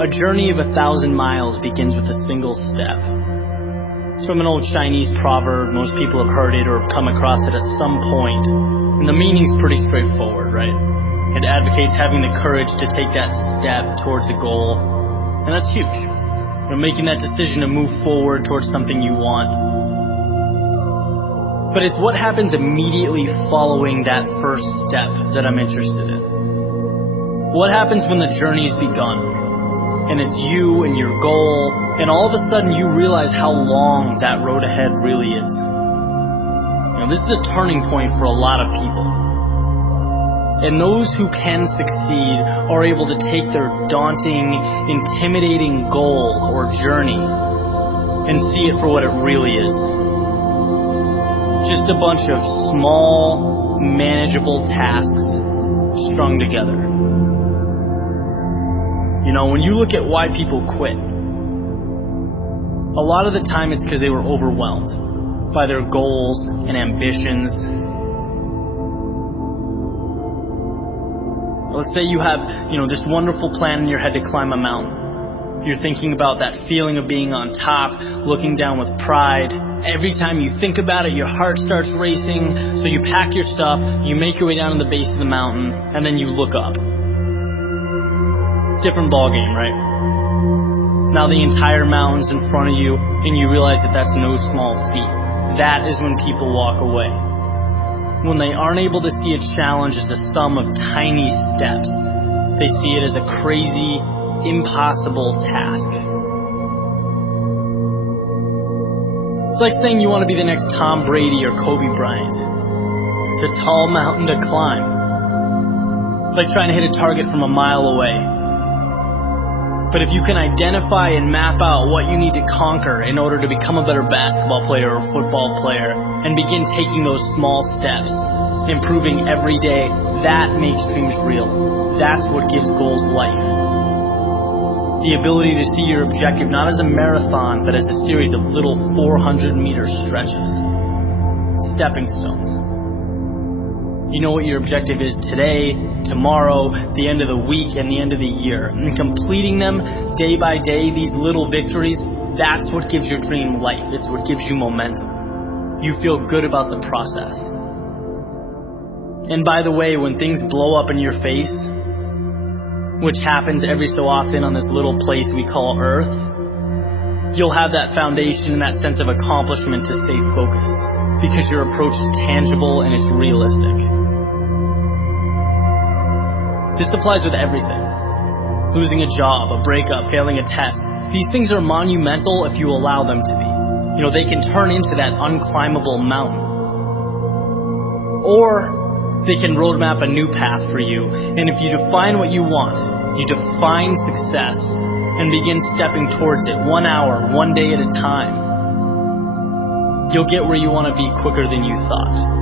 A journey of 1,000 miles begins with a single step. It's from an old Chinese proverb. Most people have heard it or have come across it at some point. And the meaning's pretty straightforward, right? It advocates having the courage to take that step towards a goal. And that's huge. Making that decision to move forward towards something you want. But it's what happens immediately following that first step that I'm interested in. What happens when the journey's begun, and it's you and your goal, and all of a sudden you realize how long that road ahead really is. This is a turning point for a lot of people. And those who can succeed are able to take their daunting, intimidating goal or journey and see it for what it really is. Just a bunch of small, manageable tasks strung together. When you look at why people quit, a lot of the time it's because they were overwhelmed by their goals and ambitions. Let's say you have, this wonderful plan in your head to climb a mountain. You're thinking about that feeling of being on top, looking down with pride. Every time you think about it, your heart starts racing. So you pack your stuff, you make your way down to the base of the mountain, and then you look up. Different ballgame, right? Now the entire mountain's in front of you, and you realize that that's no small feat. That is when people walk away. When they aren't able to see a challenge as a sum of tiny steps, they see it as a crazy, impossible task. It's like saying you want to be the next Tom Brady or Kobe Bryant. It's a tall mountain to climb. It's like trying to hit a target from a mile away. But if you can identify and map out what you need to conquer in order to become a better basketball player or football player, and begin taking those small steps, improving every day, that makes dreams real. That's what gives goals life. The ability to see your objective not as a marathon, but as a series of little 400-meter stretches. Stepping stones. You know what your objective is today, tomorrow, the end of the week, and the end of the year. And completing them day by day, these little victories, that's what gives your dream life. It's what gives you momentum. You feel good about the process. And by the way, when things blow up in your face, which happens every so often on this little place we call Earth, you'll have that foundation and that sense of accomplishment to stay focused, because your approach is tangible and it's realistic. This applies with everything. Losing a job, a breakup, failing a test. These things are monumental if you allow them to be. They can turn into that unclimbable mountain. Or they can roadmap a new path for you. And if you define what you want, you define success, and begin stepping towards it 1 hour, 1 day at a time, you'll get where you want to be quicker than you thought.